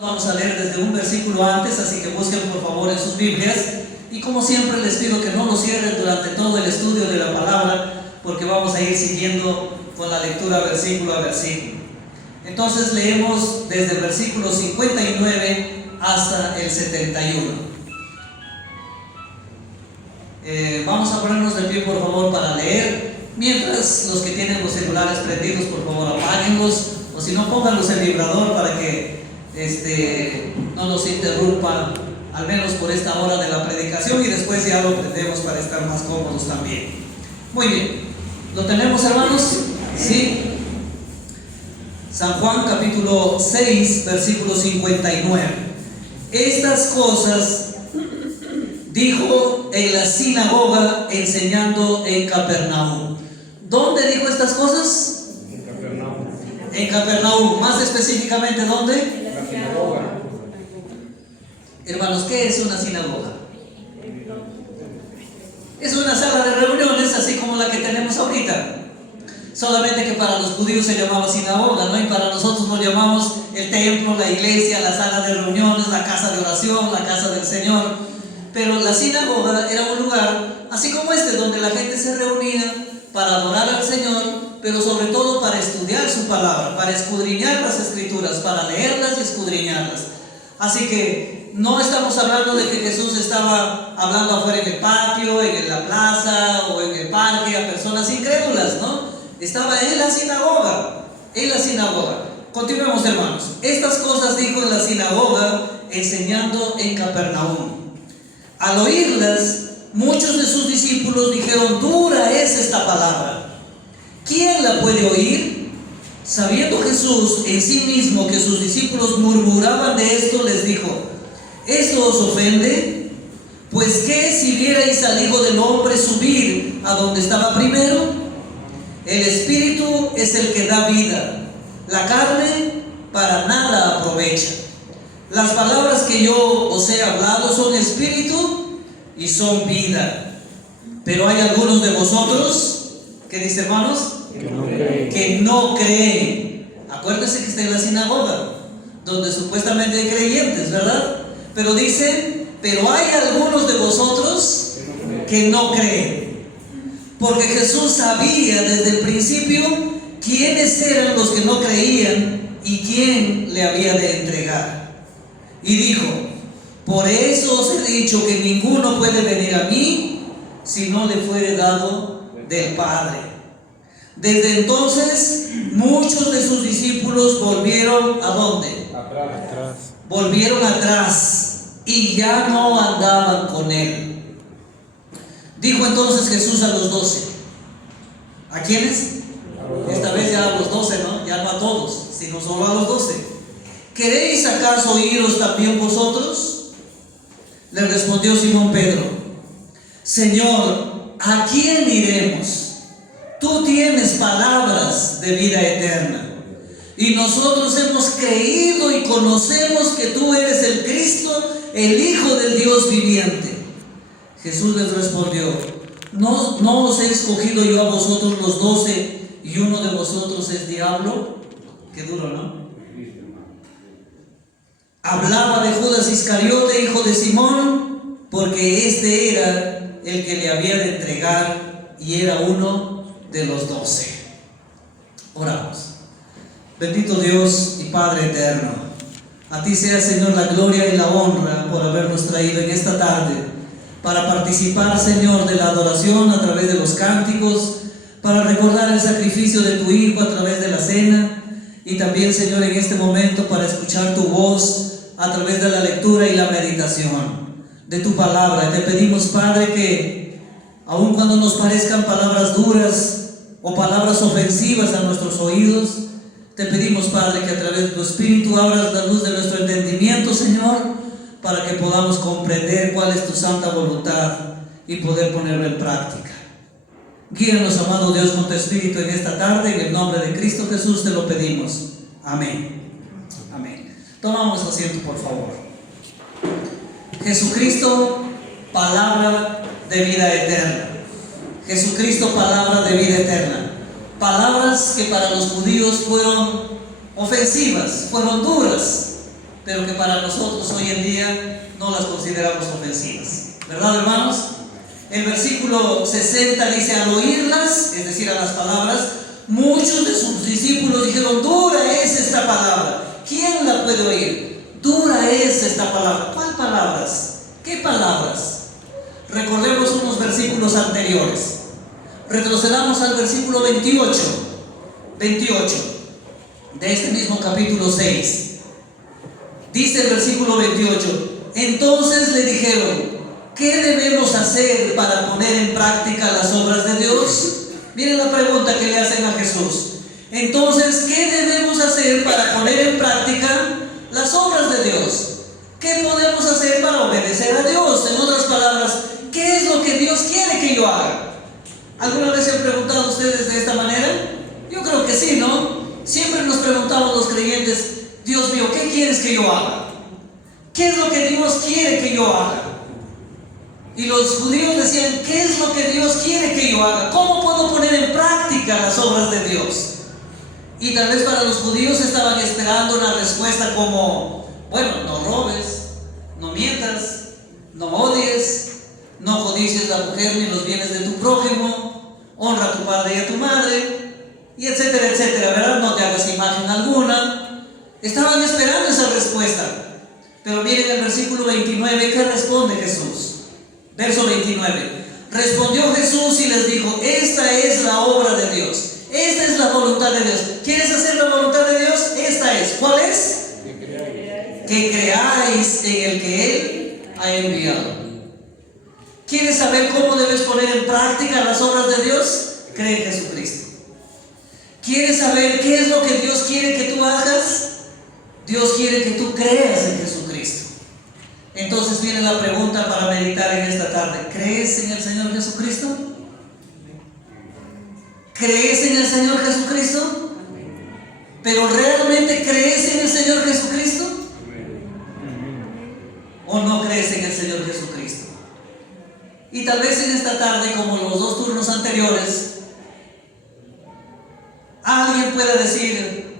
Vamos a leer desde un versículo antes, así que busquen por favor en sus Biblias. Y como siempre les pido que no lo cierren durante todo el estudio de la palabra, porque vamos a ir siguiendo con la lectura versículo a versículo. Entonces leemos desde el versículo 59 hasta el 71. Vamos a ponernos de pie por favor para leer. Mientras los que tienen los celulares prendidos, por favor apáguenlos, o si no, pónganlos en vibrador para que no nos interrumpa, al menos por esta hora de la predicación, y después ya lo prendemos para estar más cómodos también. Muy bien, ¿lo tenemos, hermanos? ¿Sí? San Juan capítulo 6, versículo 59. Estas cosas dijo en la sinagoga enseñando en Capernaum. ¿Dónde dijo estas cosas? En Capernaum. En Capernaum. Más específicamente, ¿dónde? En la sinagoga. Hermanos, ¿qué es una sinagoga? Es una sala de reuniones así como la que tenemos ahorita. Solamente que para los judíos se llamaba sinagoga, ¿no? Y para nosotros lo llamamos el templo, la iglesia, la sala de reuniones, la casa de oración, la casa del Señor. Pero la sinagoga era un lugar, así como donde la gente se reunía para adorar al Señor, pero sobre todo para estudiar su palabra, para escudriñar las escrituras, para leerlas y escudriñarlas. Así que no estamos hablando de que Jesús estaba hablando afuera en el patio, en la plaza o en el parque a personas incrédulas, ¿no? Estaba en la sinagoga, en la sinagoga. Continuemos, hermanos. Estas cosas dijo en la sinagoga, enseñando en Capernaum. Al oírlas, muchos de sus discípulos dijeron: dura es esta palabra, ¿quién la puede oír? Sabiendo Jesús en sí mismo que sus discípulos murmuraban de esto, les dijo: ¿esto os ofende? Pues ¿qué si vierais al Hijo del Hombre subir a donde estaba primero? El Espíritu es el que da vida, la carne para nada aprovecha. Las palabras que yo os he hablado son espíritu y son vida. Pero hay algunos de vosotros, ¿qué dice, hermanos? Que no creen. Acuérdense que está en la sinagoga, donde supuestamente hay creyentes, ¿verdad? Pero dice, pero hay algunos de vosotros que no creen. Porque Jesús sabía desde el principio quiénes eran los que no creían y quién le había de entregar. Y dijo: por eso os he dicho que ninguno puede venir a mí si no le fuere dado del Padre. Desde entonces muchos de sus discípulos volvieron ¿a dónde? Atrás. Volvieron atrás y ya no andaban con él. Dijo entonces Jesús a los 12. ¿A quiénes? Esta vez ya a los 12, ¿no? Ya no a todos, sino solo a los 12. ¿Queréis acaso iros también vosotros? Le respondió Simón Pedro: Señor, ¿a quién iremos? Tú tienes palabras de vida eterna, y nosotros hemos creído y conocemos que tú eres el Cristo, el Hijo del Dios viviente. Jesús les respondió: ¿No os he escogido yo a vosotros los 12 y uno de vosotros es diablo? Qué duro, ¿no? Hablaba de Judas Iscariote, hijo de Simón, porque este era el que le había de entregar y era uno de los 12. Oramos. Bendito Dios y Padre eterno, a ti sea, Señor, la gloria y la honra por habernos traído en esta tarde para participar, Señor, de la adoración a través de los cánticos, para recordar el sacrificio de tu Hijo a través de la cena, y también, Señor, en este momento para escuchar tu voz a través de la lectura y la meditación de tu palabra. Te pedimos, Padre, que aun cuando nos parezcan palabras duras o palabras ofensivas a nuestros oídos, te pedimos, Padre, que a través de tu Espíritu abras la luz de nuestro entendimiento, Señor, para que podamos comprender cuál es tu santa voluntad y poder ponerlo en práctica. Guíanos, amado Dios, con tu Espíritu en esta tarde. En el nombre de Cristo Jesús te lo pedimos. Amén. Amén. Tomamos asiento, por favor. Jesucristo, palabra de vida eterna. Jesucristo, palabra de vida eterna. Palabras que para los judíos fueron ofensivas, fueron duras, pero que para nosotros hoy en día no las consideramos ofensivas. ¿Verdad, hermanos? El versículo 60 dice: al oírlas, es decir, a las palabras, muchos de sus discípulos dijeron: dura es esta palabra, ¿quién la puede oír? Dura es esta palabra. ¿Cuál palabras? ¿Qué palabras? Recordemos unos versículos anteriores. Retrocedamos al versículo 28 de este mismo capítulo 6. Dice el versículo 28: entonces le dijeron: ¿qué debemos hacer para poner en práctica las obras de Dios? Miren la pregunta que le hacen a Jesús. Entonces, ¿qué debemos hacer para poner en práctica las obras de Dios? ¿Qué podemos hacer para obedecer a Dios? En otras palabras, ¿qué es lo que Dios quiere que yo haga? ¿Alguna vez se han preguntado ustedes de esta manera? Yo creo que sí, ¿no? Siempre nos preguntamos los creyentes: Dios mío, ¿qué quieres que yo haga? ¿Qué es lo que Dios quiere que yo haga? Y los judíos decían: ¿qué es lo que Dios quiere que yo haga? ¿Cómo puedo poner en práctica las obras de Dios? Y tal vez para los judíos estaban esperando una respuesta como: bueno, no robes, no mientas, no odies, no codicies la mujer ni los bienes de tu prójimo, honra a tu padre y a tu madre, y etcétera, etcétera, ¿verdad? No te hagas imagen alguna. Estaban esperando esa respuesta. Pero miren el versículo 29, ¿qué responde Jesús? Verso 29. Respondió Jesús y les dijo: esta es la obra de Dios, esta es la voluntad de Dios. ¿Quieres hacer la voluntad de Dios? Esta es. ¿Cuál es? Que creáis en el que Él ha enviado. ¿Quieres saber cómo debes poner en práctica las obras de Dios? Cree en Jesucristo. ¿Quieres saber qué es lo que Dios quiere que tú hagas? Dios quiere que tú creas en Jesucristo. Entonces viene la pregunta para meditar en esta tarde: ¿crees en el Señor Jesucristo? ¿Crees en el Señor Jesucristo? ¿Pero realmente crees en el Señor Jesucristo? ¿O no crees en el Señor Jesucristo? Y tal vez en esta tarde, como los dos turnos anteriores, alguien pueda decir: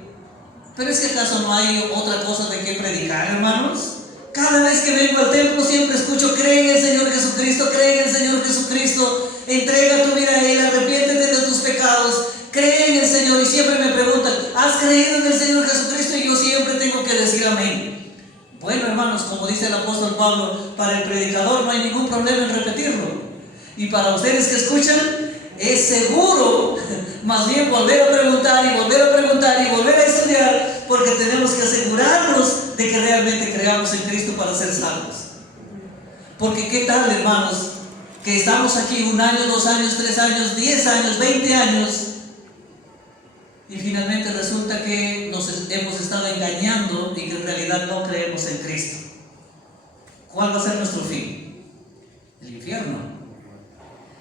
¿pero es que acaso no hay otra cosa de qué predicar, hermanos? Cada vez que vengo al templo siempre escucho: cree en el Señor Jesucristo, cree en el Señor Jesucristo, entrega tu vida a Él, arrepiéntete de tus pecados, cree en el Señor. Y siempre me preguntan: ¿has creído en el Señor Jesucristo? Y yo siempre tengo que decir amén. Bueno, hermanos, como dice el apóstol Pablo, para el predicador no hay ningún problema en repetirlo. Y para ustedes que escuchan, es seguro más bien volver a preguntar y volver a preguntar y volver a estudiar, porque tenemos que asegurarnos de que realmente creamos en Cristo para ser salvos. Porque qué tal, hermanos, que estamos aquí 1 año, 2 años, 3 años, 10 años, 20 años, y finalmente resulta que nos hemos estado engañando y que en realidad no creemos en Cristo. ¿Cuál va a ser nuestro fin? El infierno.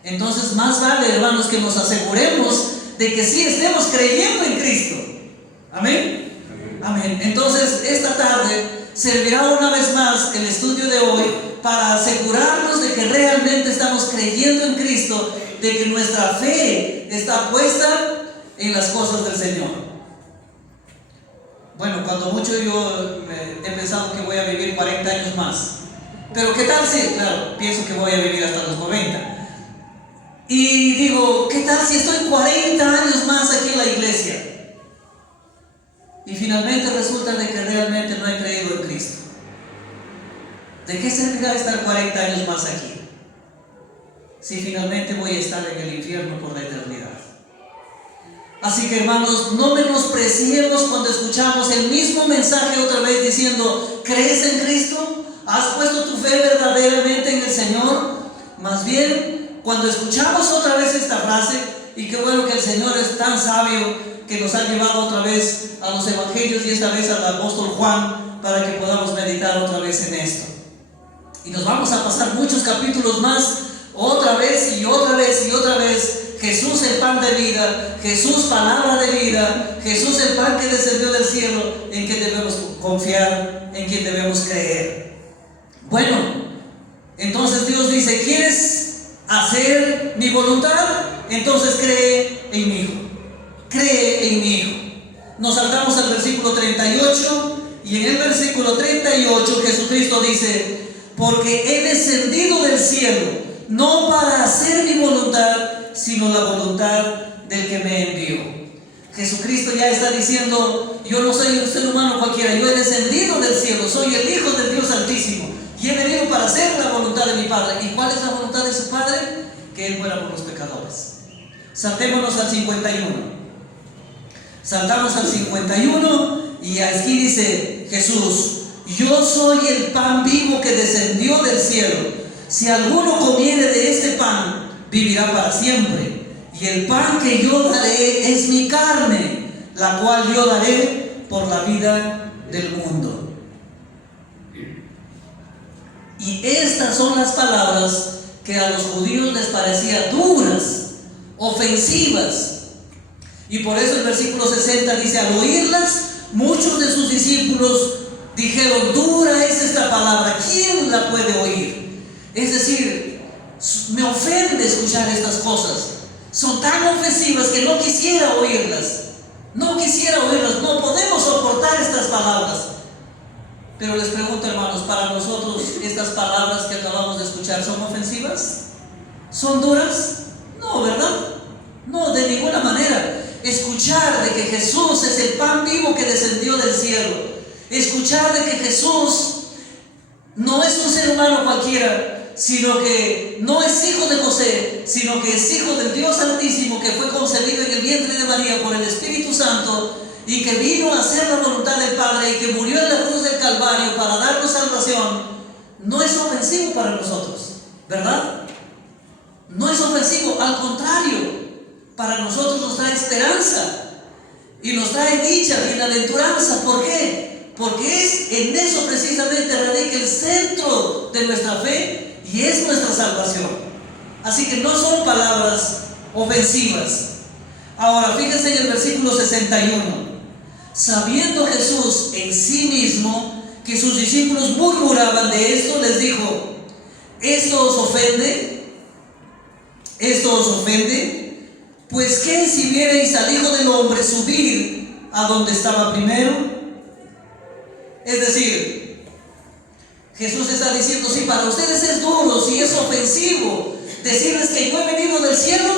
Entonces, más vale, hermanos, que nos aseguremos de que sí estemos creyendo en Cristo. Amén. Amén. Entonces, esta tarde servirá una vez más el estudio de hoy para asegurarnos de que realmente estamos creyendo en Cristo, de que nuestra fe está puesta en las cosas del Señor. Bueno, cuando mucho yo he pensado que voy a vivir 40 años más. Pero ¿qué tal si? Claro, pienso que voy a vivir hasta los 90. Y digo: ¿qué tal si estoy 40 años más aquí en la iglesia? Y finalmente resulta de que realmente no he creído en Cristo. ¿De qué servirá estar 40 años más aquí si finalmente voy a estar en el infierno por la eternidad? Así que, hermanos, no menospreciemos cuando escuchamos el mismo mensaje otra vez diciendo: ¿crees en Cristo? ¿Has puesto tu fe verdaderamente en el Señor? Más bien, cuando escuchamos otra vez esta frase, y qué bueno que el Señor es tan sabio que nos ha llevado otra vez a los evangelios y esta vez al apóstol Juan, para que podamos meditar otra vez en esto. Y nos vamos a pasar muchos capítulos más, otra vez y otra vez y otra vez. Jesús, el pan de vida, Jesús, palabra de vida, Jesús, el pan que descendió del cielo, en quien debemos confiar, en quien debemos creer. Bueno, entonces Dios dice: ¿quieres hacer mi voluntad? Entonces cree en mi Hijo. Cree en mi Hijo. Nos saltamos al versículo 38 Y en el versículo 38 Jesucristo dice: porque he descendido del cielo, no para hacer mi voluntad, sino la voluntad del que me envió. Jesucristo ya está diciendo: yo no soy un ser humano cualquiera, yo he descendido del cielo, soy el Hijo del Dios Altísimo, y he venido para hacer la voluntad de mi Padre. ¿Y cuál es la voluntad de su Padre? Que Él muera por los pecadores. Saltémonos al 51. Saltamos al 51 y aquí dice Jesús: yo soy el pan vivo que descendió del cielo. Si alguno comiere de este pan, vivirá para siempre. Y el pan que yo daré es mi carne, la cual yo daré por la vida del mundo. Y estas son las palabras que a los judíos les parecían duras, ofensivas. Y por eso el versículo 60 dice: al oírlas, muchos de sus discípulos dijeron: dura es esta palabra, ¿quién la puede oír? Es decir, me ofende escuchar estas cosas. Son tan ofensivas que no quisiera oírlas. No quisiera oírlas, no podemos soportar estas palabras. Pero les pregunto, hermanos, para nosotros estas palabras que acabamos de escuchar, ¿son ofensivas? ¿Son duras? No, ¿verdad? No, de ninguna manera. Escuchar de que Jesús es el pan vivo que descendió del cielo, escuchar de que Jesús no es un ser humano cualquiera, sino que no es hijo de José, sino que es hijo del Dios Altísimo, que fue concebido en el vientre de María por el Espíritu Santo, y que vino a hacer la voluntad del Padre, y que murió en la cruz del Calvario para darnos salvación, no es ofensivo para nosotros, ¿verdad? No es ofensivo, al contrario, para nosotros nos trae esperanza y nos trae dicha, bienaventuranza. ¿Por qué? Porque es en eso precisamente radica el centro de nuestra fe y es nuestra salvación. Así que no son palabras ofensivas. Ahora fíjense en el versículo 61. Sabiendo Jesús en sí mismo que sus discípulos murmuraban de esto, les dijo: ¿esto os ofende? ¿Esto os ofende? Pues ¿qué si viereis al Hijo del Hombre subir a donde estaba primero? Es decir, Jesús está diciendo: si para ustedes es duro, si es ofensivo decirles que yo he venido del cielo,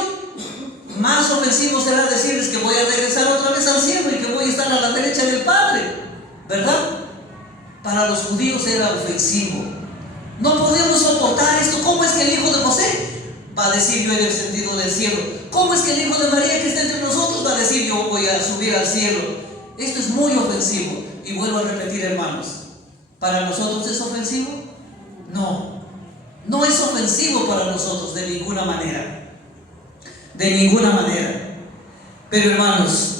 más ofensivo será decirles que voy a regresar otra vez al cielo y que voy a estar a la derecha del Padre, ¿verdad? Para los judíos era ofensivo. No podemos soportar esto. ¿Cómo es que el hijo de José va a decir: yo he descendido del cielo? ¿Cómo es que el hijo de María que está entre nosotros va a decir: yo voy a subir al cielo? Esto es muy ofensivo. Y vuelvo a repetir, hermanos, ¿para nosotros es ofensivo? No, no es ofensivo para nosotros de ninguna manera. De ninguna manera. Pero hermanos,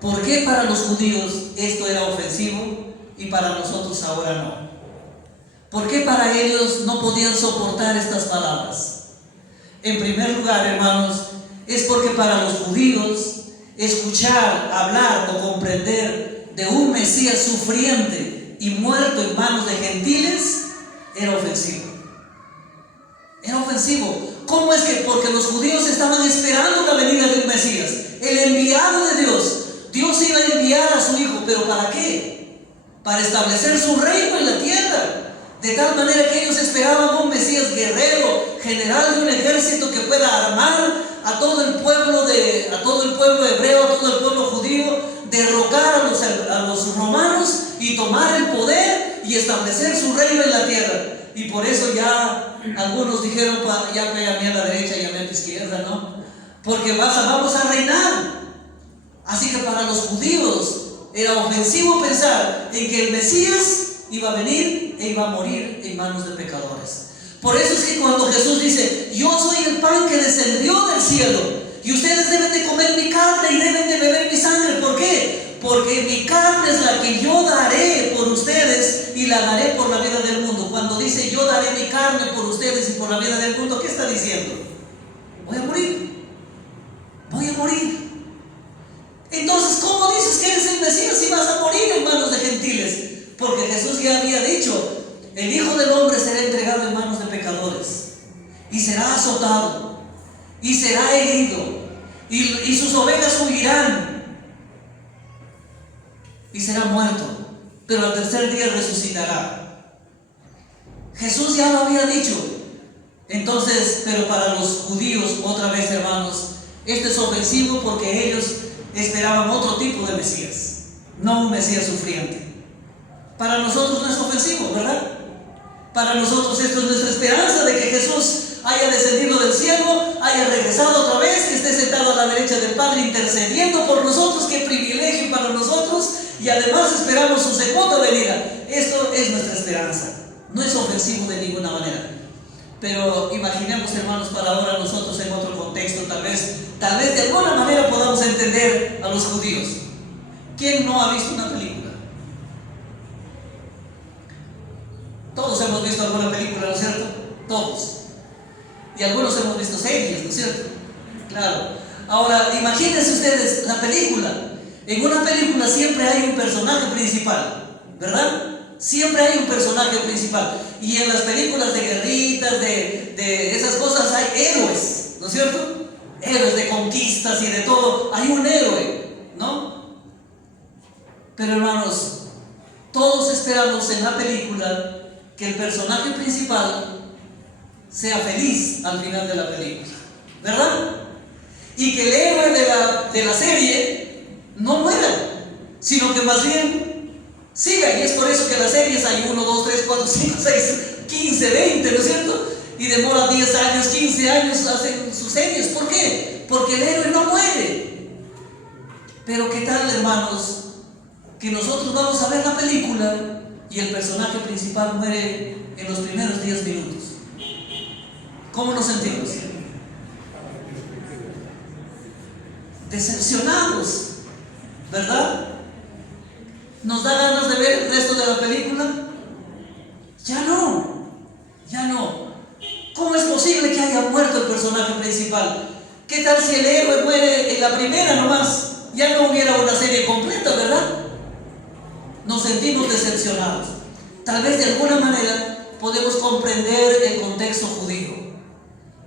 ¿por qué para los judíos esto era ofensivo y para nosotros ahora no? ¿Por qué para ellos no podían soportar estas palabras? En primer lugar, hermanos, es porque para los judíos escuchar, hablar o comprender de un Mesías sufriente y muerto en manos de gentiles era ofensivo. Era ofensivo. ¿Cómo es que? Porque los judíos estaban esperando la venida de un Mesías, el enviado de Dios. Dios iba a enviar a su Hijo, ¿pero para qué? Para establecer su reino en la tierra. De tal manera que ellos esperaban un Mesías guerrero, general de un ejército que pueda armar a todo el pueblo hebreo, a todo el pueblo judío, derrocar a los romanos y tomar el poder y establecer su reino en la tierra. Y por eso ya algunos dijeron: ya me a la derecha y a mí a la izquierda, ¿no? Porque vamos a reinar. Así que para los judíos era ofensivo pensar en que el Mesías iba a venir e iba a morir en manos de pecadores. Por eso es que cuando Jesús dice: yo soy el pan que descendió del cielo, y ustedes deben de comer mi carne y deben de beber mi sangre. ¿Por qué? Porque mi carne es la que yo daré por ustedes y la daré por la vida del mundo. Cuando dice yo daré mi carne por ustedes y por la vida del mundo, ¿qué está diciendo? Voy a morir. Voy a morir. Entonces, ¿cómo dices que eres el Mesías si vas a morir en manos de gentiles? Porque Jesús ya había dicho: el Hijo del Hombre será entregado en manos de pecadores, y será azotado, y será herido, y sus ovejas huirán, y será muerto, pero al tercer día resucitará. Jesús ya lo había dicho. Entonces, pero para los judíos, otra vez, hermanos, esto es ofensivo porque ellos esperaban otro tipo de Mesías, no un Mesías sufriente. Para nosotros no es ofensivo, ¿verdad? Para nosotros esto es nuestra esperanza de que Jesús haya descendido del cielo, haya regresado otra vez, que esté sentado a la derecha del Padre intercediendo por nosotros. ¡Qué privilegio para nosotros! Y además esperamos su segunda venida. Esto es nuestra esperanza. No es ofensivo de ninguna manera. Pero imaginemos, hermanos, para ahora nosotros en otro contexto, tal vez de alguna manera podamos entender a los judíos. ¿Quién no ha visto una película? Todos hemos visto alguna película, ¿no es cierto? Todos. Y algunos hemos visto series, ¿no es cierto? Claro. Ahora, imagínense ustedes la película. En una película siempre hay un personaje principal, ¿verdad? Siempre hay un personaje principal. Y en las películas de guerritas, de esas cosas, hay héroes, ¿no es cierto? Héroes de conquistas y de todo. Hay un héroe, ¿no? Pero hermanos, todos esperamos en la película que el personaje principal sea feliz al final de la película, ¿verdad? Y que el héroe de la serie no muera, sino que más bien siga. Y es por eso que las series hay 1, 2, 3, 4, 5, 6, 15, 20, ¿no es cierto? Y demora 10 años, 15 años hacen sus series. ¿Por qué? Porque el héroe no muere. Pero ¿qué tal, hermanos? Que nosotros vamos a ver la película y el personaje principal muere en los primeros 10 minutos. ¿Cómo nos sentimos? Decepcionados, ¿verdad? ¿Nos da ganas de ver el resto de la película? Ya no, ya no. ¿Cómo es posible que haya muerto el personaje principal? ¿Qué tal si el héroe muere en la primera nomás? Ya no hubiera una serie completa, ¿verdad? Nos sentimos decepcionados. Tal vez de alguna manera podemos comprender el contexto judío.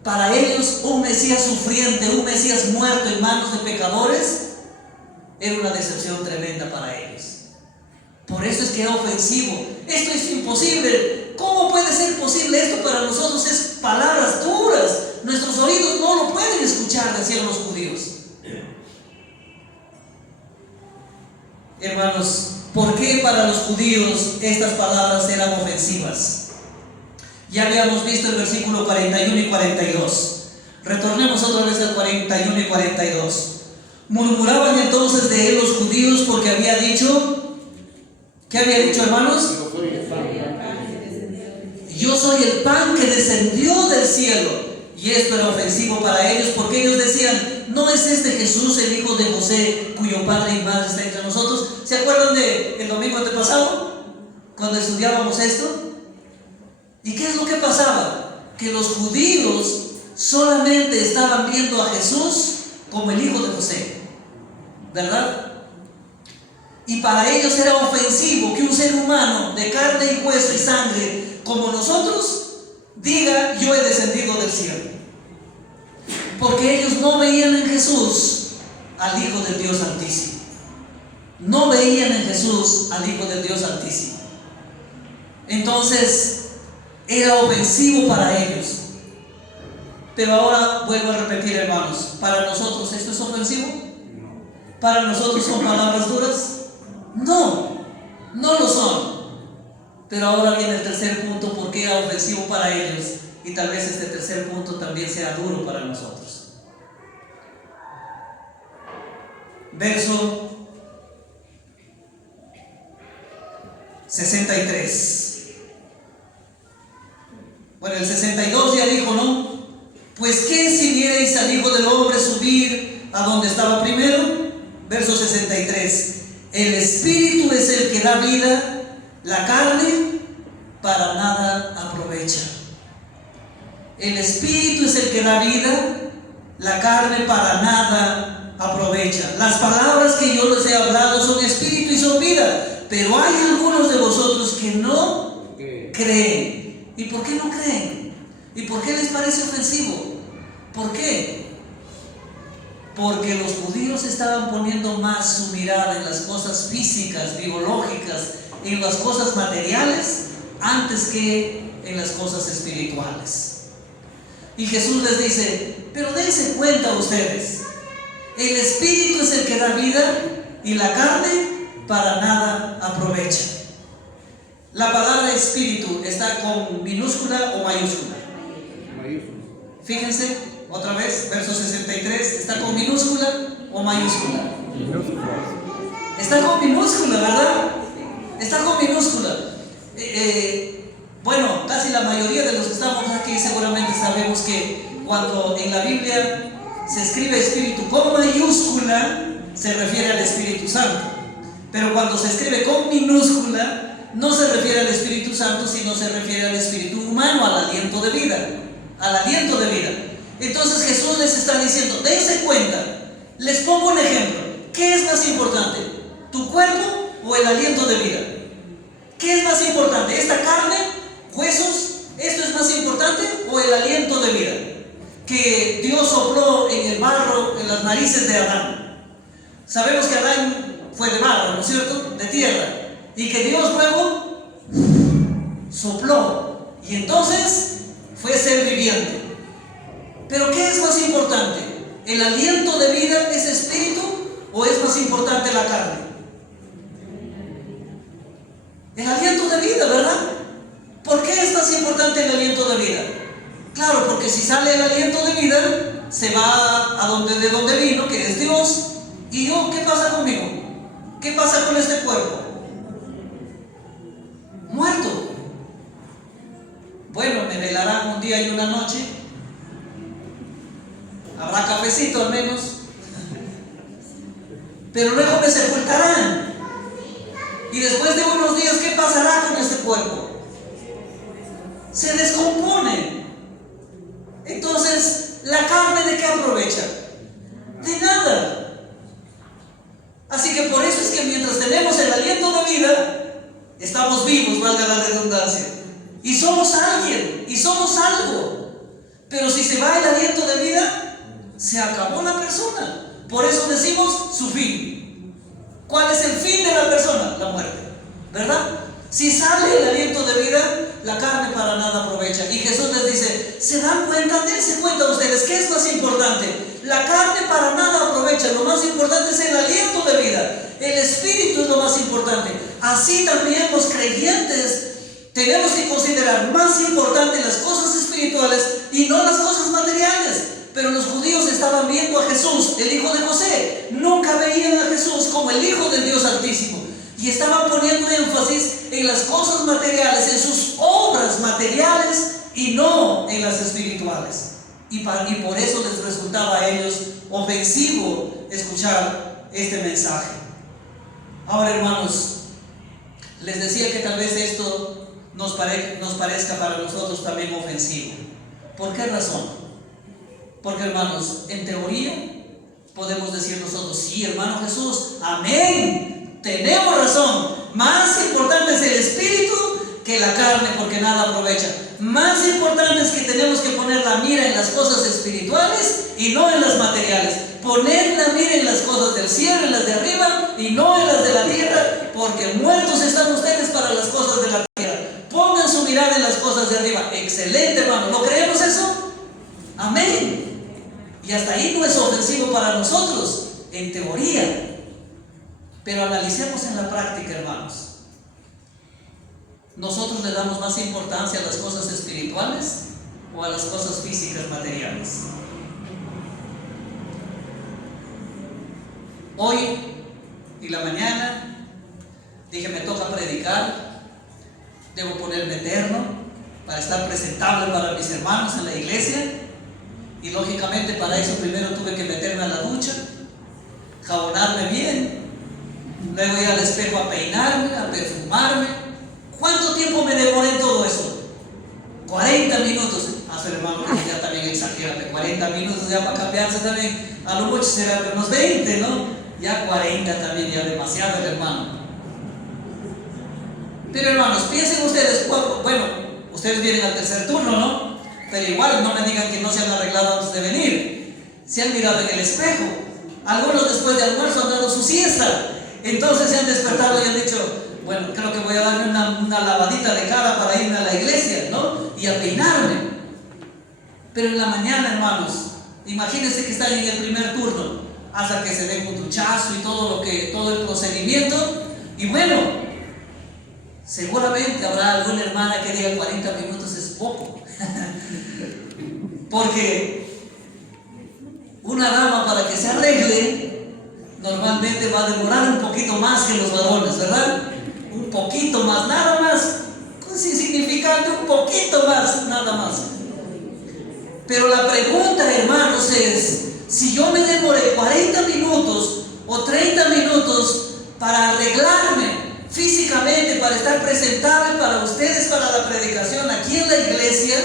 Para ellos, un Mesías sufriente, un Mesías muerto en manos de pecadores, era una decepción tremenda para ellos. Por eso es que era ofensivo. Esto es imposible. ¿Cómo puede ser posible esto para nosotros? Es palabras duras. Nuestros oídos no lo pueden escuchar, decían los judíos. Hermanos, ¿por qué para los judíos estas palabras eran ofensivas? Ya habíamos visto el versículo 41 y 42. Retornemos otra vez al 41 y 42. Murmuraban entonces de él los judíos porque había dicho, ¿qué había dicho, hermanos? Yo soy el pan que descendió del cielo. Y esto era ofensivo para ellos porque ellos decían, ¿no es este Jesús el hijo de José cuyo padre y madre está entre nosotros? ¿Se acuerdan del domingo antepasado? Cuando estudiábamos esto. ¿Y qué es lo que pasaba? Que los judíos solamente estaban viendo a Jesús como el hijo de José, ¿verdad? Y para ellos era ofensivo que un ser humano de carne y hueso y sangre como nosotros diga, yo he descendido del cielo. Porque ellos no veían en Jesús al Hijo del Dios Altísimo. No veían en Jesús al Hijo del Dios Altísimo. Entonces era ofensivo para ellos. Pero ahora vuelvo a repetir, hermanos, ¿para nosotros esto es ofensivo? ¿Para nosotros son palabras duras? No, no lo son. Pero ahora viene el tercer punto, ¿por qué era ofensivo para ellos? Y tal vez este tercer punto también sea duro para nosotros. Verso 63. Bueno, el 62 ya dijo, ¿no? Pues ¿qué si vierais al Hijo del Hombre subir a donde estaba primero? Verso 63. El Espíritu es el que da vida, la carne para nada aprovecha. El Espíritu es el que da vida, la carne para nada aprovecha. Las palabras que yo les he hablado son espíritu y son vida, pero hay algunos de vosotros que no creen. ¿Y por qué no creen? ¿Y por qué les parece ofensivo? ¿Por qué? porque los judíos estaban poniendo más su mirada en las cosas físicas, biológicas, en las cosas materiales, antes que en las cosas espirituales. Y Jesús les dice, pero dense cuenta ustedes, el espíritu es el que da vida y la carne para nada aprovecha. La palabra espíritu está con minúscula o mayúscula. Mayúscula. Fíjense, otra vez, verso 63, ¿está con minúscula o mayúscula? Minúscula. Está con minúscula, ¿verdad? Está con minúscula. Bueno, casi la mayoría de los que estamos aquí seguramente sabemos que cuando en la Biblia se escribe espíritu con mayúscula, se refiere al Espíritu Santo. Pero cuando se escribe con minúscula, no se refiere al Espíritu Santo, sino se refiere al espíritu humano, al aliento de vida. Al aliento de vida. Entonces Jesús les está diciendo, dense cuenta, les pongo un ejemplo. ¿Qué es más importante? ¿Tu cuerpo o el aliento de vida? ¿Qué es más importante? ¿Esta carne, huesos? ¿Esto es más importante o el aliento de vida que Dios sopló en el barro, en las narices de Adán? Sabemos que Adán fue de barro, ¿no es cierto? De tierra. Y que Dios luego sopló. Y entonces fue ser viviente. Pero ¿qué es más importante? ¿El aliento de vida, ese espíritu, o es más importante la carne? El aliento de vida, ¿verdad? ¿Por qué es más importante el aliento de vida? Claro, porque si sale el aliento de vida, se va de donde vino, que es Dios. ¿Y yo qué pasa conmigo? ¿Qué pasa con este cuerpo? Muerto. Bueno, me velarán un día y una noche. Habrá cafecito al menos. Pero luego me sepultarán. Y después de unos días, ¿qué pasará con este cuerpo? Se descompone. Entonces, ¿la carne de qué aprovecha? De nada. Así que por eso es que mientras tenemos el aliento de vida, estamos vivos, valga la redundancia. Y somos alguien, y somos algo. Pero si se va el aliento de vida, se acabó la persona. Por eso decimos su fin. ¿Cuál es el fin de la persona? La muerte, ¿verdad? Si sale el aliento de vida, la carne para nada aprovecha. Y Jesús les dice, ¿se dan cuenta? Dense cuenta ustedes, ¿qué es más importante? La carne para nada aprovecha. Lo más importante es el aliento de vida. El espíritu es lo más importante. Así también los creyentes tenemos que considerar más importantes las cosas espirituales y no las cosas materiales. Pero los judíos estaban viendo a Jesús, el hijo de José. Nunca veían a Jesús como el hijo del Dios Altísimo. Y estaban poniendo énfasis en las cosas materiales, en sus obras materiales y no en las espirituales. Y por eso les resultaba a ellos ofensivo escuchar este mensaje. Ahora, hermanos, les decía que tal vez esto nos parezca para nosotros también ofensivo. ¿Por qué razón? Porque, hermanos, en teoría podemos decir nosotros, sí, hermano Jesús, amén, tenemos razón. Más importante es el espíritu que la carne, porque nada aprovecha. Más importante es que tenemos que poner la mira en las cosas espirituales y no en las materiales. Poner la mira en las cosas del cielo, en las de arriba y no en las de la tierra, porque muertos están ustedes para las cosas de la tierra. Pongan su mirada en las cosas de arriba. Excelente, hermano, ¿no creemos eso? Amén. Y hasta ahí no es ofensivo para nosotros, en teoría. Pero analicemos en la práctica, hermanos. ¿Nosotros le damos más importancia a las cosas espirituales o a las cosas físicas, materiales? Hoy y la mañana dije, me toca predicar, debo ponerme eterno para estar presentable para mis hermanos en la iglesia. Y lógicamente para eso primero tuve que meterme a la ducha, jabonarme bien, luego ir al espejo a peinarme, a perfumarme. ¿Cuánto tiempo me demoré en todo eso? 40 minutos. Su hermano, ya también exagérate, 40 minutos ya para cambiarse también. A lo mucho será unos 20, ¿no? Ya 40 también, ya demasiado, hermano. Pero, hermanos, piensen ustedes, bueno, ustedes vienen al tercer turno, ¿no? Pero igual no me digan que no se han arreglado antes de venir. Se han mirado en el espejo. Algunos después de almuerzo han dado su siesta. Entonces se han despertado y han dicho, bueno, creo que voy a darme una lavadita de cara para irme a la iglesia, ¿no? Y a peinarme. Pero en la mañana, hermanos, imagínense que están en el primer turno, hasta que se den un duchazo y todo el procedimiento. Y bueno, seguramente habrá alguna hermana que diga 40 minutos es poco. Porque una dama para que se arregle normalmente va a demorar un poquito más que los varones, ¿verdad? Un poquito más, nada más, es insignificante, un poquito más, nada más. Pero la pregunta, hermanos, es, si yo me demoré 40 minutos o 30 minutos para arreglarme físicamente, para estar presentable para ustedes, para la predicación aquí en la iglesia,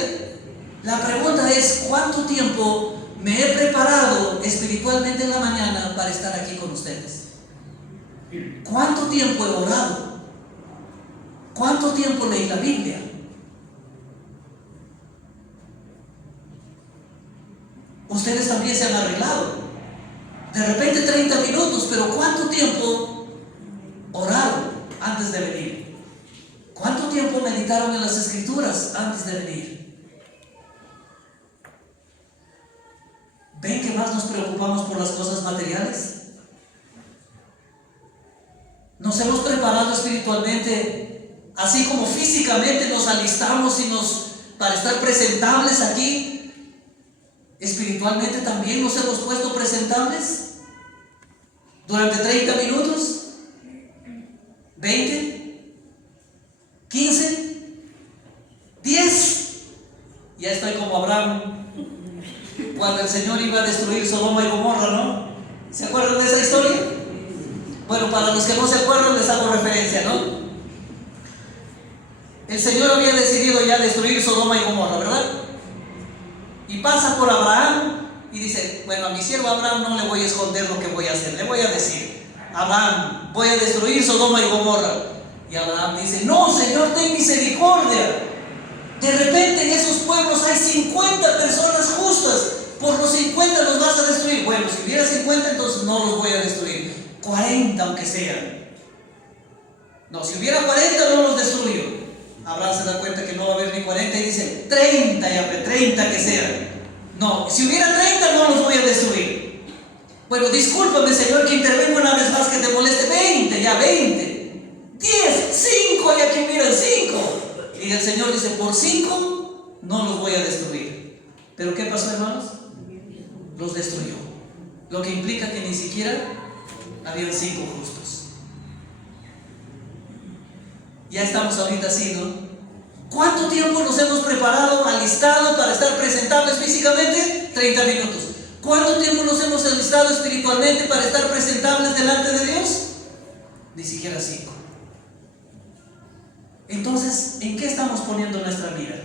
la pregunta es, ¿cuánto tiempo me he preparado espiritualmente en la mañana para estar aquí con ustedes? ¿Cuánto tiempo he orado? ¿Cuánto tiempo leí la Biblia? Ustedes también se han arreglado. De repente 30 minutos, pero ¿cuánto tiempo oraron antes de venir? ¿Cuánto tiempo meditaron en las Escrituras antes de venir? ¿Ven que más nos preocupamos por las cosas materiales? Nos hemos preparado espiritualmente, así como físicamente nos alistamos para estar presentables aquí. Espiritualmente también nos hemos puesto presentables durante 30 minutos, 20, 15, 10. Ya estoy como Abraham cuando el Señor iba a destruir Sodoma y Gomorra, ¿no? ¿Se acuerdan de esa historia? Bueno, para los que no se acuerdan les hago referencia, ¿no? El Señor había decidido ya destruir Sodoma y Gomorra, ¿verdad? Y pasa por Abraham y dice, bueno, a mi siervo Abraham no le voy a esconder lo que voy a hacer, le voy a decir, Abraham, voy a destruir Sodoma y Gomorra. Y Abraham dice, no, Señor, ten misericordia. De repente en esos pueblos hay 50 personas justas, por los 50 los vas a destruir. Bueno, si hubiera 50 entonces no los voy a destruir, 40 aunque sean. No, si hubiera 40 no los destruyo. Abraham se da cuenta que no va a haber ni 40 y dice 30, ya 30 que sean. No, si hubiera 30 no los voy a destruir. Bueno, discúlpame, Señor, que intervengo una vez más, que te moleste. 20, ya 20, 10, 5, y aquí miran 5. Y el Señor dice, por 5 no los voy a destruir. Pero ¿qué pasó, hermanos? Los destruyó. Lo que implica que ni siquiera habían 5 justos. Ya estamos ahorita así, ¿no? ¿Cuánto tiempo nos hemos preparado, alistado para estar presentables físicamente? 30 minutos. ¿Cuánto tiempo nos hemos alistado espiritualmente para estar presentables delante de Dios? Ni siquiera 5. Entonces, ¿en qué estamos poniendo nuestra mira?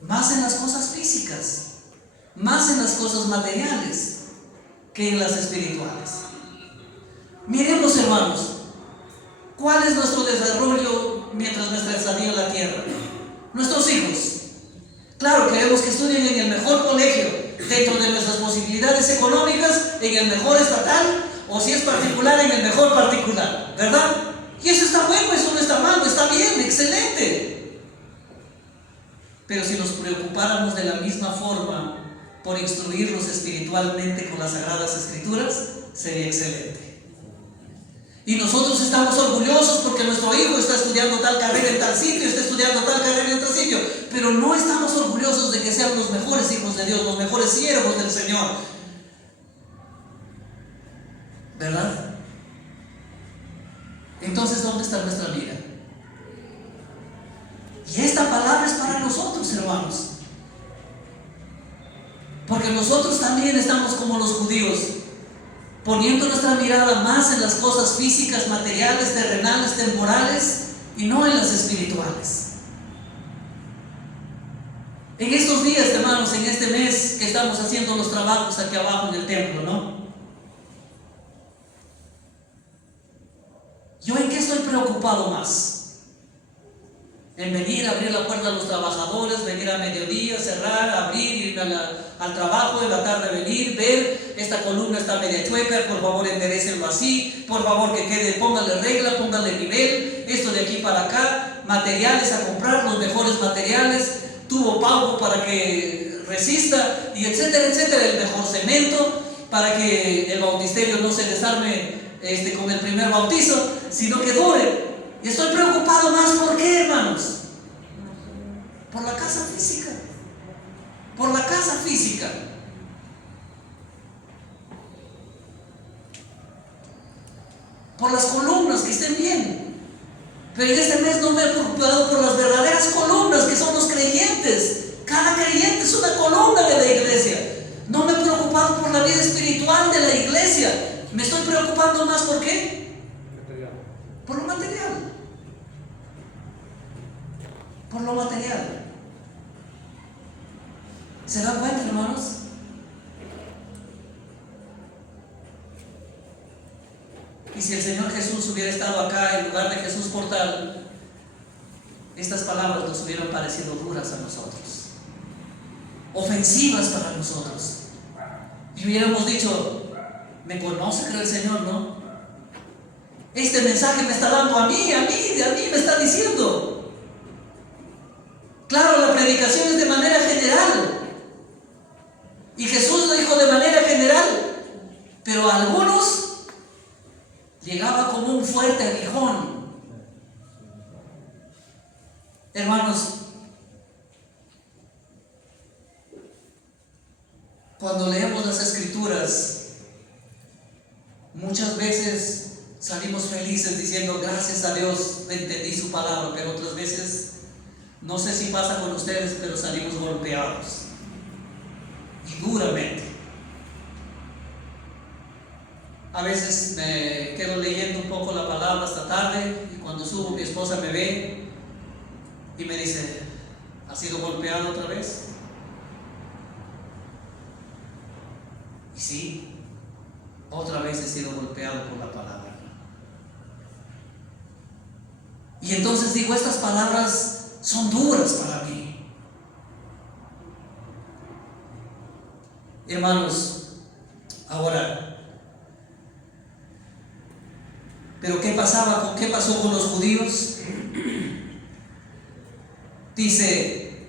Más en las cosas físicas, más en las cosas materiales que en las espirituales. Miremos, hermanos, ¿cuál es nuestro desarrollo mientras nuestra estadía en la tierra? Nuestros hijos. Claro, queremos que estudien en el mejor colegio, dentro de nuestras posibilidades económicas, en el mejor estatal, o si es particular, en el mejor particular, ¿verdad? Y eso está bueno, eso no está malo, está bien, excelente. Pero si nos preocupáramos de la misma forma por instruirlos espiritualmente con las Sagradas Escrituras, sería excelente. Y nosotros estamos orgullosos porque nuestro hijo está estudiando tal carrera en tal sitio, está estudiando tal carrera en otro sitio, pero no estamos orgullosos de que sean los mejores hijos de Dios, los mejores siervos del Señor, ¿verdad? Entonces, ¿dónde está nuestra mira? Y esta palabra es para nosotros, hermanos, porque nosotros también estamos como los judíos, poniendo nuestra mirada más en las cosas físicas, materiales, terrenales, temporales, y no en las espirituales. En estos días, hermanos, en este mes que estamos haciendo los trabajos aquí abajo en el templo, ¿no? ¿Yo en qué estoy preocupado más? en venir a abrir la puerta a los trabajadores, venir a mediodía, cerrar, abrir, ir al trabajo, en la tarde venir, ver, esta columna está media chueca, por favor enderecenlo así, por favor que quede, póngale regla, póngale nivel, esto de aquí para acá, materiales a comprar, los mejores materiales, tubo pauco para que resista, y etcétera, etcétera, el mejor cemento, para que el bautisterio no se desarme con el primer bautizo, sino que dure. Y estoy preocupado más, ¿por qué, hermanos? Por la casa física. Por la casa física. Por las columnas que estén bien. Pero en este mes no me he preocupado por las verdaderas columnas, que son los creyentes. Cada creyente es una columna de la iglesia. No me he preocupado por la vida espiritual de la iglesia. Me estoy preocupando más, ¿por qué? Por lo material. Por lo material. ¿Se dan cuenta, hermanos? Y si el Señor Jesús hubiera estado acá en lugar de Jesús Portal, estas palabras nos hubieran parecido duras a nosotros, ofensivas para nosotros, y hubiéramos dicho: me conoce, creo el Señor, ¿no? Este mensaje me está dando a mí me está diciendo. Claro, la predicación es de manera general, y Jesús lo dijo de manera general, pero a algunos llegaba como un fuerte aguijón. Hermanos, cuando leemos las Escrituras, muchas veces salimos felices diciendo: gracias a Dios, entendí su palabra, pero otras veces, no sé si pasa con ustedes, pero salimos golpeados, y duramente. A veces me quedo leyendo un poco la palabra hasta tarde, y cuando subo mi esposa me ve y me dice: ¿has sido golpeado otra vez? Y sí, otra vez he sido golpeado por la palabra. Y entonces digo: estas palabras son duras para mí. Hermanos, ahora, ¿pero qué pasó con los judíos? Dice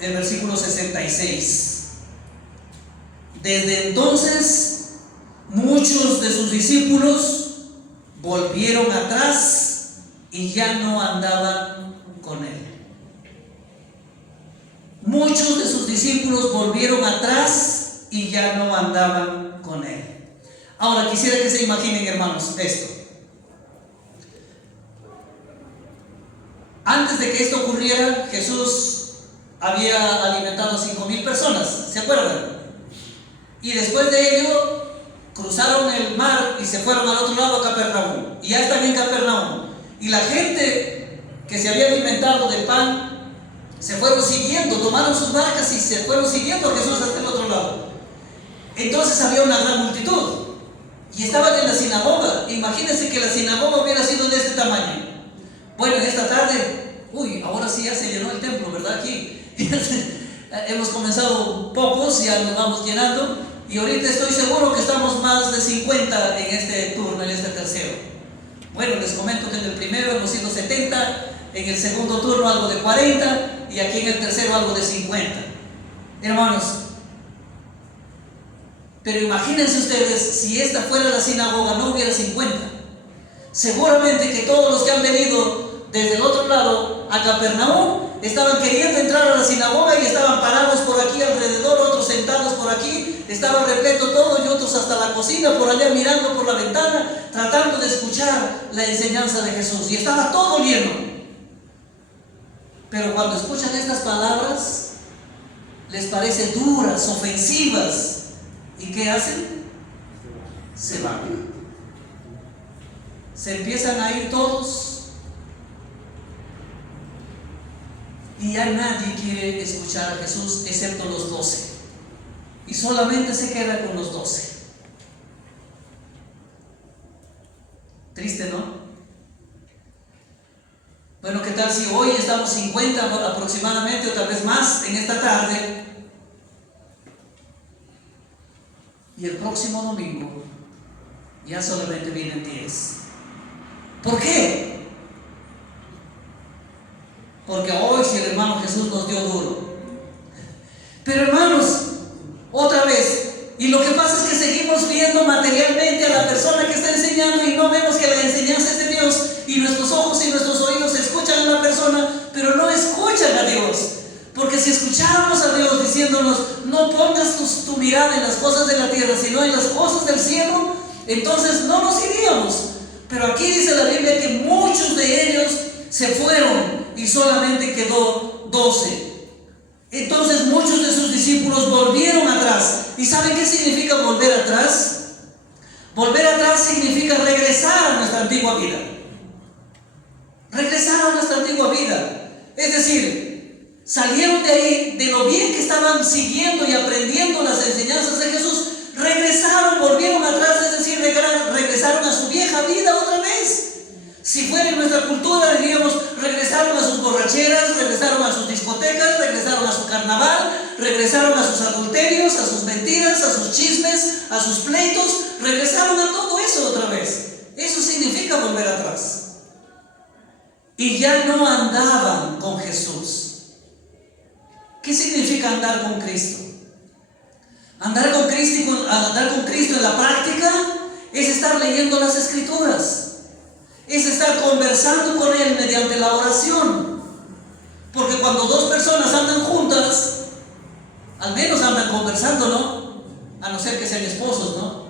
el versículo 66: desde entonces muchos de sus discípulos volvieron atrás y ya no andaban con él. Muchos de sus discípulos volvieron atrás y ya no andaban con él. Ahora quisiera que se imaginen, hermanos, esto. Antes de que esto ocurriera, Jesús había alimentado a 5,000 personas, ¿se acuerdan? Y después de ello cruzaron el mar y se fueron al otro lado, a Capernaum, y ya están en Capernaum, y la gente que se había alimentado del pan se fueron siguiendo, tomaron sus barcas y se fueron siguiendo a Jesús hasta el otro lado. Entonces había una gran multitud y estaban en la sinagoga. Imagínense que la sinagoga hubiera sido de este tamaño. Bueno, en esta tarde, ahora sí ya se llenó el templo, ¿verdad? Aquí hemos comenzado pocos, ya nos vamos llenando, y ahorita estoy seguro que estamos más de 50 en este turno, en este tercero. Bueno, les comento que en el primero hemos sido 70, en el segundo turno algo de 40, y aquí en el tercero algo de 50. Hermanos, pero imagínense ustedes, si esta fuera la sinagoga, no hubiera 50. Seguramente que todos los que han venido desde el otro lado a Capernaum estaban queriendo entrar a la sinagoga y estaban parados por aquí alrededor, otros sentados por aquí, estaba repleto todo, y otros hasta la cocina por allá mirando por la ventana, tratando de escuchar la enseñanza de Jesús, y estaba todo lleno. Pero cuando escuchan estas palabras, les parecen duras, ofensivas, ¿y qué hacen? Se van. Se empiezan a ir todos, y ya nadie quiere escuchar a Jesús excepto los 12, y solamente se queda con los 12. Triste, ¿no? Bueno, ¿qué tal si hoy estamos 50 aproximadamente o tal vez más en esta tarde? Y el próximo domingo ya solamente vienen 10. ¿Por qué? Porque hoy si el hermano Jesús nos dio duro. Pero hermanos, otra vez, y lo que pasa es que seguimos viendo materialmente a la persona que está enseñando y no vemos que la enseñanza es de Dios, y nuestros ojos y nuestros oídos escuchan a la persona, pero no escuchan a Dios. Porque si escucháramos a Dios diciéndonos, no pongas tu mirada en las cosas de la tierra, sino en las cosas del cielo, entonces no nos iríamos. Pero aquí dice la Biblia que muchos de ellos se fueron y solamente quedó 12. Entonces muchos de sus discípulos volvieron atrás. ¿Y saben qué significa volver atrás? Volver atrás significa regresar a nuestra antigua vida. Regresar a nuestra antigua vida. Es decir, salieron de ahí, de lo bien que estaban siguiendo y aprendiendo las enseñanzas de Jesús, regresaron, volvieron atrás, es decir, regresaron a su vieja vida otra vez. Si fuera en nuestra cultura, diríamos, regresaron a sus borracheras, regresaron a sus discotecas, regresaron a su carnaval, regresaron a sus adulterios, a sus mentiras, a sus chismes, a sus pleitos, regresaron a todo eso otra vez. Eso significa volver atrás. Y ya no andaban con Jesús. ¿Qué significa andar con Cristo? Andar con Cristo en la práctica es estar leyendo las Escrituras. Es estar conversando con Él mediante la oración. Porque cuando dos personas andan juntas, al menos andan conversando, ¿no? A no ser que sean esposos, ¿no?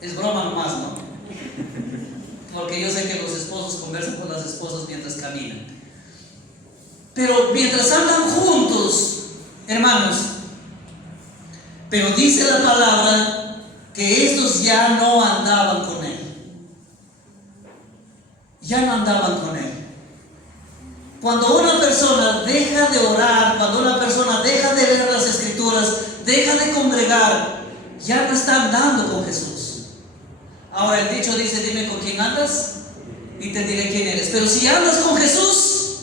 Es broma nomás, ¿no? Porque yo sé que los esposos conversan con las esposas mientras caminan. Pero mientras andan juntos, hermanos, pero dice la palabra que estos ya no andaban con Él. Ya no andaban con Él. Cuando una persona deja de orar, cuando una persona deja de leer las Escrituras, deja de congregar, ya no está andando con Jesús. Ahora el dicho dice, dime con quién andas y te diré quién eres. Pero si andas con Jesús,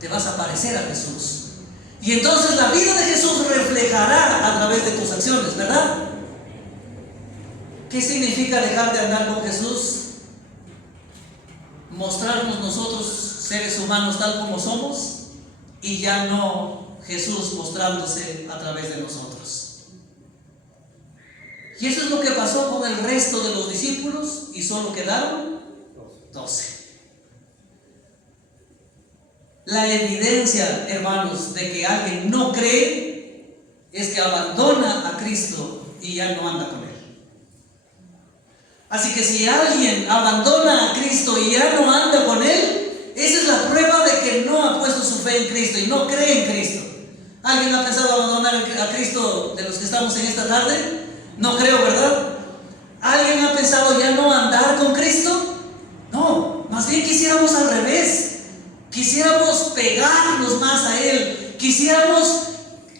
te vas a parecer a Jesús. Y entonces la vida de Jesús reflejará a través de tus acciones, ¿verdad? ¿Qué significa dejar de andar con Jesús? Mostrarnos nosotros, seres humanos, tal como somos, y ya no Jesús mostrándose a través de nosotros. Y eso es lo que pasó con el resto de los discípulos, y solo quedaron 12. La evidencia, hermanos, de que alguien no cree es que abandona a Cristo y ya no anda con Él. Así que si alguien abandona a Cristo y ya no anda con Él, esa es la prueba de que no ha puesto su fe en Cristo y no cree en Cristo. ¿Alguien ha pensado abandonar a Cristo de los que estamos en esta tarde? No creo, ¿verdad? ¿Alguien ha pensado ya no andar con Cristo? No, más bien quisiéramos al revés. Quisiéramos pegarnos más a Él. Quisiéramos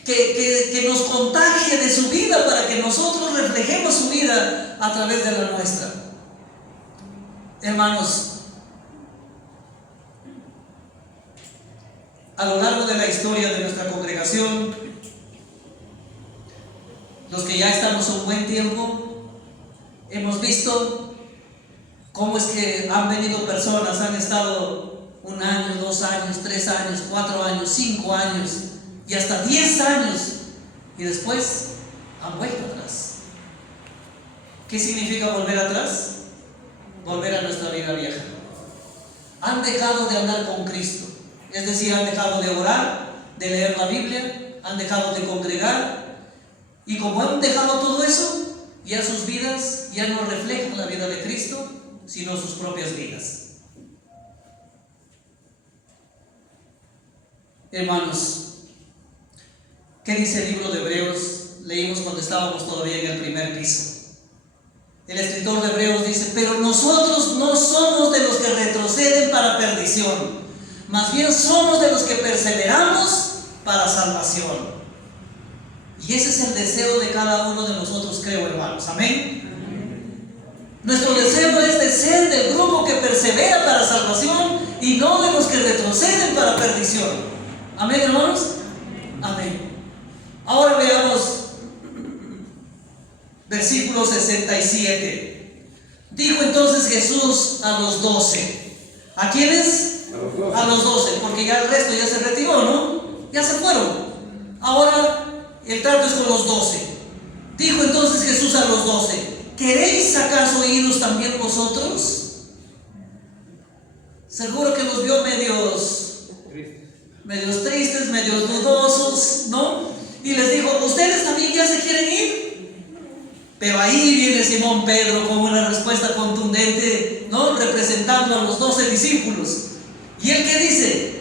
que nos contagie de su vida para que nosotros reflejemos su vida a través de la nuestra. Hermanos, a lo largo de la historia de nuestra congregación, los que ya estamos un buen tiempo, hemos visto cómo es que han venido personas, han estado 1 año, 2 años, 3 años, 4 años, 5 años y hasta 10 años, y después han vuelto atrás. ¿Qué significa volver atrás? Volver a nuestra vida vieja. Han dejado de andar con Cristo, es decir, han dejado de orar, de leer la Biblia, han dejado de congregar, y como han dejado todo eso, ya sus vidas ya no reflejan la vida de Cristo, sino sus propias vidas. Hermanos, ¿qué dice el libro de Hebreos? Leímos cuando estábamos todavía en el primer piso. El escritor de Hebreos dice, pero nosotros no somos de los que retroceden para perdición, más bien somos de los que perseveramos para salvación. Y ese es el deseo de cada uno de nosotros, creo, hermanos. Amén. Nuestro deseo es de ser del grupo que persevera para salvación y no de los que retroceden para perdición. Amén, hermanos. Amén. Ahora veamos versículo 67. Dijo entonces Jesús a los 12. ¿A quiénes? A los 12, porque ya el resto ya se retiró, ¿no? Ya se fueron. Ahora el trato es con los 12. Dijo entonces Jesús a los 12: ¿queréis acaso iros también vosotros? Seguro que los vio medios tristes, medios dudosos, ¿no? Y les dijo: ¿ustedes también ya se quieren ir? Pero ahí viene Simón Pedro con una respuesta contundente, ¿no? Representando a los 12 discípulos. ¿Y él qué dice?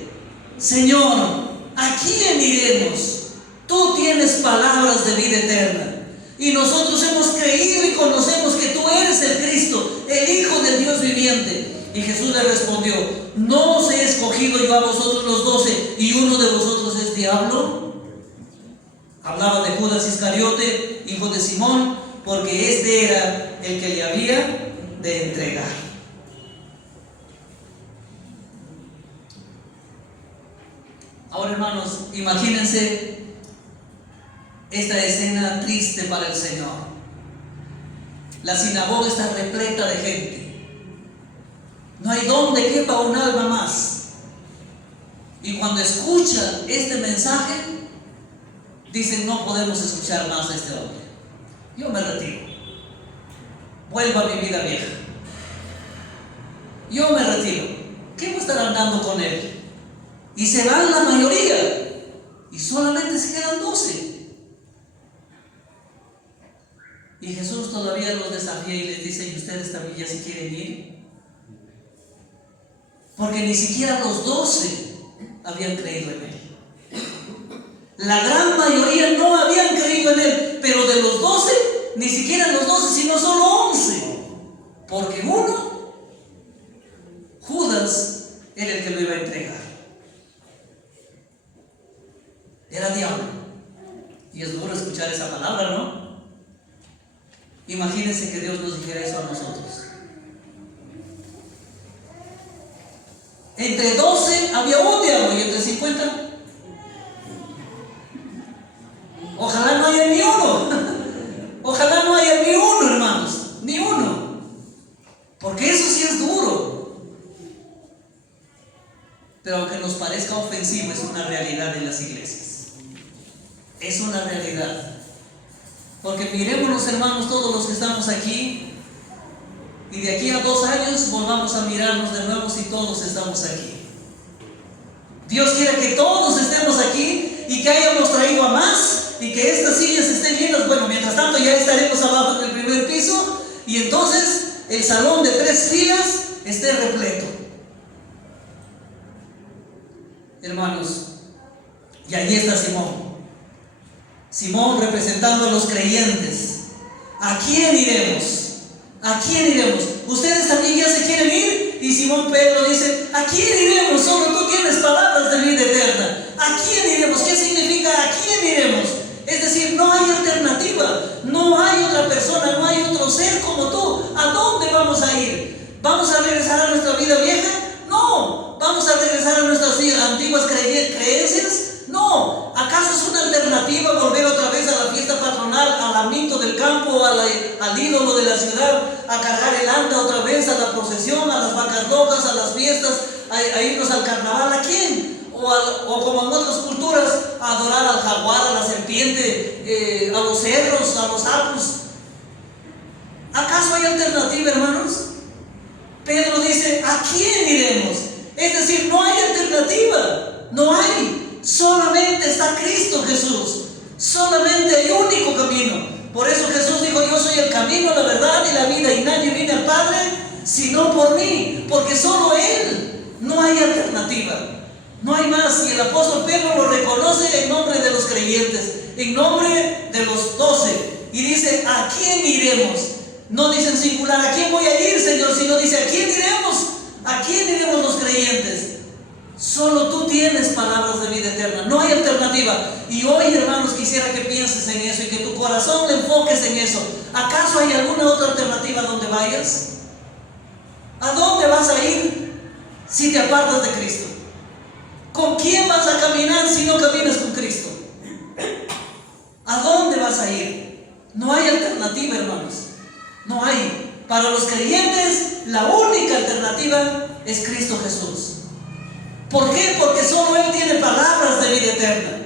Señor, ¿a quién iremos? Tú tienes palabras de vida eterna. Y nosotros hemos creído y conocemos que tú eres el Cristo, el Hijo del Dios viviente. Y Jesús le respondió: ¿no os he escogido yo a vosotros los 12 y uno de vosotros es diablo? Hablaba de Judas Iscariote, hijo de Simón, porque este era el que le había de entregar. Ahora, hermanos, imagínense esta escena triste para el Señor. La sinagoga está repleta de gente. No hay donde quepa un alma más. Y cuando escucha este mensaje, dicen: no podemos escuchar más a este hombre. Yo me retiro. Vuelvo a mi vida vieja. Yo me retiro. ¿Qué va a estar andando con él? Y se van la mayoría. Y solamente se quedan 12. Y Jesús todavía los desafía y les dice: ¿y ustedes también ya se quieren ir? Porque ni siquiera los 12 habían creído en él. La gran mayoría no habían creído en él, pero de los 12, ni siquiera los 12, sino solo 11. Porque uno, Judas, era el que lo iba a entregar. Era diablo. Y es duro escuchar esa palabra, ¿no? Imagínense que Dios nos dijera eso a nosotros. Entre 12 había un diablo y entre 50. Ojalá no haya ni uno. Ojalá no haya ni uno, hermanos. Ni uno. Porque eso sí es duro. Pero aunque nos parezca ofensivo, es una realidad en las iglesias. Es una realidad. Porque mirémonos, hermanos, todos los que estamos aquí, y de aquí a 2 años volvamos a mirarnos de nuevo si todos estamos aquí. Dios quiere que todos estemos aquí y que hayamos traído a más y que estas sillas estén llenas. Bueno, mientras tanto ya estaremos abajo en el primer piso y entonces el salón de 3 filas esté repleto. Hermanos, y allí está Simón. Simón representando a los creyentes. ¿A quién iremos? ¿A quién iremos? ¿Ustedes también ya se quieren ir? Y Simón Pedro dice: ¿a quién iremos? Solo tú tienes palabras de vida eterna. ¿A quién iremos? ¿Qué significa a quién iremos? Es decir, no hay alternativa. No hay otra persona, no hay otro ser como tú. ¿A dónde vamos a ir? ¿Vamos a regresar a nuestra vida vieja? No. ¿Vamos a regresar a nuestras antiguas creencias? No. ¿Acaso es una alternativa volver otra vez a la fiesta patronal, al amito del campo, al ídolo de la ciudad, a cargar el anda otra vez, a la procesión, a las vacas locas, a las fiestas, a irnos al carnaval? ¿A quién? O como en otras culturas, a adorar al jaguar, a la serpiente, a los cerros, a los sapos. ¿Acaso hay alternativa, hermanos? Pedro dice: ¿a quién iremos? Es decir, no hay alternativa. No hay. Solamente está Cristo Jesús. Solamente hay único camino. Por eso Jesús dijo: yo soy el camino, la verdad y la vida, y nadie viene al Padre sino por mí. Porque solo Él. No hay alternativa. No hay más. Y el apóstol Pedro lo reconoce en nombre de los creyentes, en nombre de los 12. Y dice: ¿a quién iremos? No dice en singular: ¿a quién voy a ir, Señor? Sino dice: ¿a quién iremos? ¿A quién iremos los creyentes? Solo tú tienes palabras de vida eterna, no hay alternativa. Y hoy, hermanos, quisiera que pienses en eso y que tu corazón le enfoques en eso. ¿Acaso hay alguna otra alternativa donde vayas? ¿A dónde vas a ir si te apartas de Cristo? ¿Con quién vas a caminar si no caminas con Cristo? ¿A dónde vas a ir? No hay alternativa, hermanos. No hay. Para los creyentes, la única alternativa es Cristo Jesús. ¿Por qué? Porque solo Él tiene palabras de vida eterna.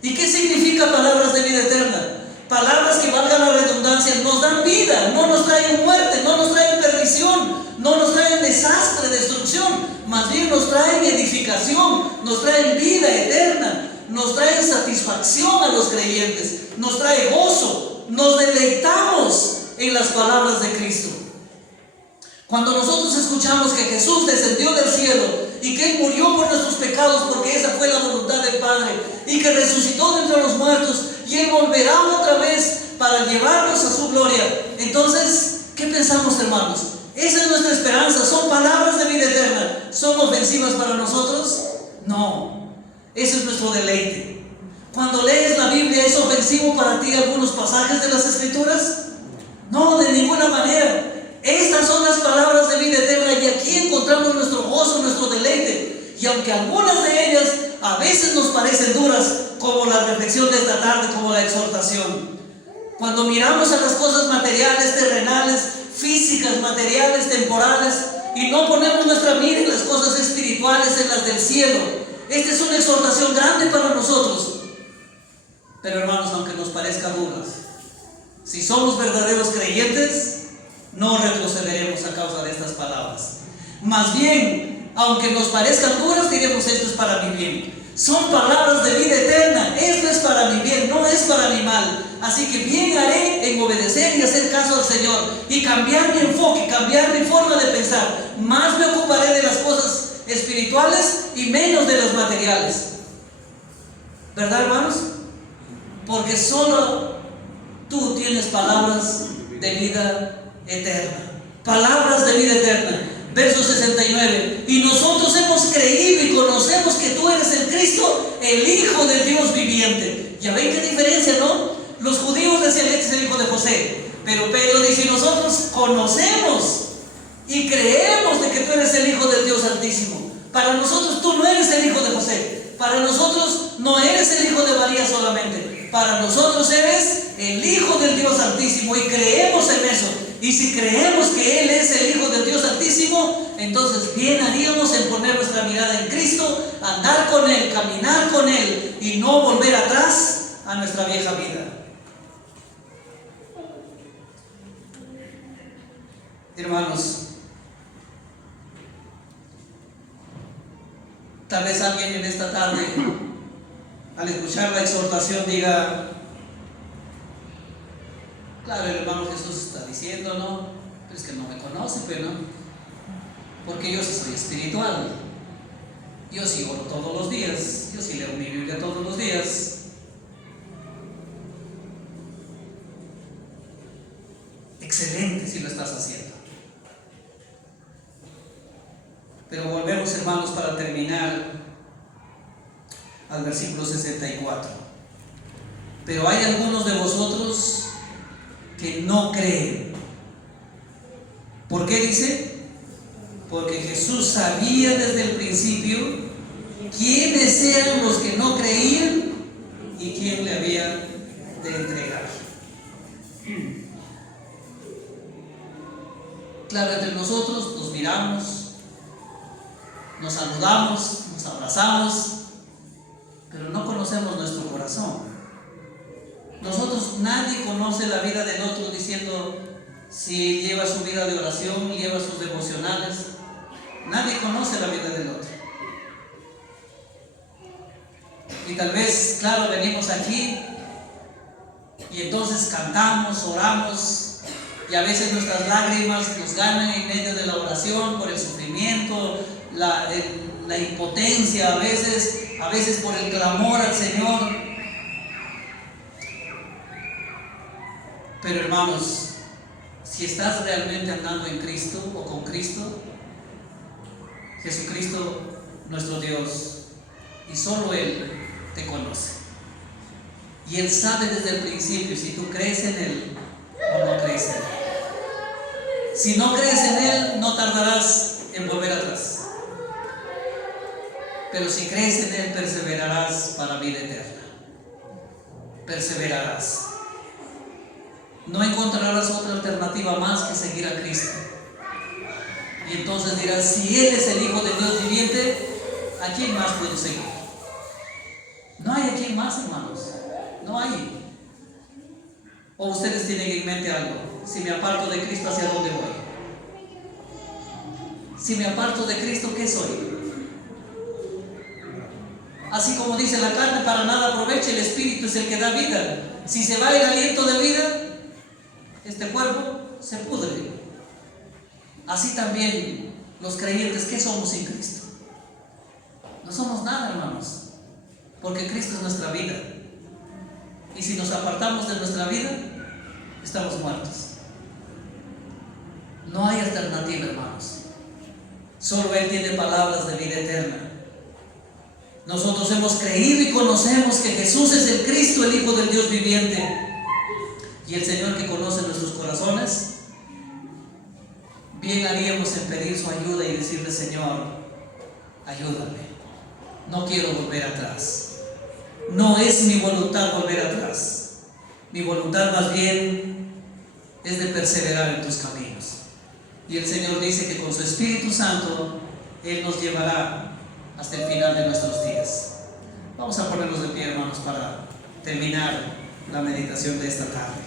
¿Y qué significa palabras de vida eterna? Palabras que, valga la redundancia, nos dan vida, no nos traen muerte, no nos traen perdición, no nos traen desastre, destrucción, más bien nos traen edificación, nos traen vida eterna, nos traen satisfacción a los creyentes, nos trae gozo, nos deleitamos en las palabras de Cristo. Cuando nosotros escuchamos que Jesús descendió del cielo y que Él murió por nuestros pecados porque esa fue la voluntad del Padre, y que resucitó de entre los muertos y Él volverá otra vez para llevarnos a su gloria, entonces, ¿qué pensamos, hermanos? Esa es nuestra esperanza. ¿Son palabras de vida eterna? ¿Son ofensivas para nosotros? No, ese es nuestro deleite. Cuando lees la Biblia, ¿es ofensivo para ti algunos pasajes de las Escrituras? No, de ninguna manera. Estas son las palabras de vida eterna y aquí encontramos nuestro gozo, nuestro deleite. Y aunque algunas de ellas a veces nos parecen duras, como la reflexión de esta tarde, como la exhortación, cuando miramos a las cosas materiales, terrenales, físicas, materiales, temporales, y no ponemos nuestra mira en las cosas espirituales, en las del cielo, esta es una exhortación grande para nosotros. Pero hermanos, aunque nos parezca duras, si somos verdaderos creyentes, no retrocederemos a causa de estas palabras. Más bien, aunque nos parezcan duras, diremos: esto es para mi bien. Son palabras de vida eterna, esto es para mi bien, no es para mi mal. Así que bien haré en obedecer y hacer caso al Señor y cambiar mi enfoque, cambiar mi forma de pensar. Más me ocuparé de las cosas espirituales y menos de las materiales. ¿Verdad, hermanos? Porque solo tú tienes palabras de vida eterna. Palabras de vida eterna. Verso 69. Y nosotros hemos creído y conocemos que tú eres el Cristo, el Hijo del Dios viviente. Ya ven qué diferencia, ¿no? Los judíos decían: este es el hijo de José. Pero Pedro dice: nosotros conocemos y creemos de que tú eres el Hijo del Dios Altísimo. Para nosotros tú no eres el hijo de José. Para nosotros no eres el hijo de María solamente. Para nosotros eres el Hijo del Dios Altísimo y creemos en eso. Y si creemos que Él es el Hijo del Dios Altísimo, entonces bien haríamos en poner nuestra mirada en Cristo, andar con Él, caminar con Él y no volver atrás a nuestra vieja vida. Hermanos, tal vez alguien en esta tarde, al escuchar la exhortación, diga: claro, el hermano Jesús está diciendo, ¿no? Pero es que no me conoce, pero no. Porque yo sí soy espiritual. Yo sí oro todos los días. Yo sí leo mi Biblia todos los días. Excelente si lo estás haciendo. Pero volvemos, hermanos, para terminar al versículo 64. Pero hay algunos de vosotros que no creen. ¿Por qué dice? Porque Jesús sabía desde el principio quiénes eran los que no creían y quién le había de entregar. Claro, entre nosotros nos miramos, nos saludamos, nos abrazamos, pero no conocemos nuestro corazón. Nosotros, nadie conoce la vida del otro diciendo si lleva su vida de oración, lleva sus devocionales. Nadie conoce la vida del otro. Y tal vez, claro, venimos aquí y entonces cantamos, oramos, y a veces nuestras lágrimas nos ganan en medio de la oración por el sufrimiento, la impotencia, a veces por el clamor al Señor. Pero hermanos, si estás realmente andando en Cristo o con Cristo, Jesucristo nuestro Dios, y solo Él te conoce. Y Él sabe desde el principio si tú crees en Él o no crees en Él. Si no crees en Él, no tardarás en volver atrás. Pero si crees en Él, perseverarás para vida eterna. Perseverarás. No encontrarás otra alternativa más que seguir a Cristo. Y entonces dirás, si Él es el Hijo del Dios viviente, ¿a quién más puedo seguir? No hay a quién más, hermanos. No hay. ¿O ustedes tienen en mente algo? Si me aparto de Cristo, ¿hacia dónde voy? Si me aparto de Cristo, ¿qué soy? Así como dice la carne, para nada aprovecha, el Espíritu es el que da vida. Si se va el aliento de vida, este cuerpo se pudre. Así también los creyentes, ¿qué somos sin Cristo? No somos nada, hermanos, porque Cristo es nuestra vida. Y si nos apartamos de nuestra vida, estamos muertos. No hay alternativa, hermanos. Solo Él tiene palabras de vida eterna. Nosotros hemos creído y conocemos que Jesús es el Cristo, el Hijo del Dios viviente. Y el Señor que conoce nuestros corazones, bien haríamos en pedir su ayuda y decirle: Señor, ayúdame. No quiero volver atrás. No es mi voluntad volver atrás. Mi voluntad más bien es de perseverar en tus caminos. Y el Señor dice que con su Espíritu Santo Él nos llevará hasta el final de nuestros días. Vamos a ponernos de pie, hermanos, para terminar la meditación de esta tarde.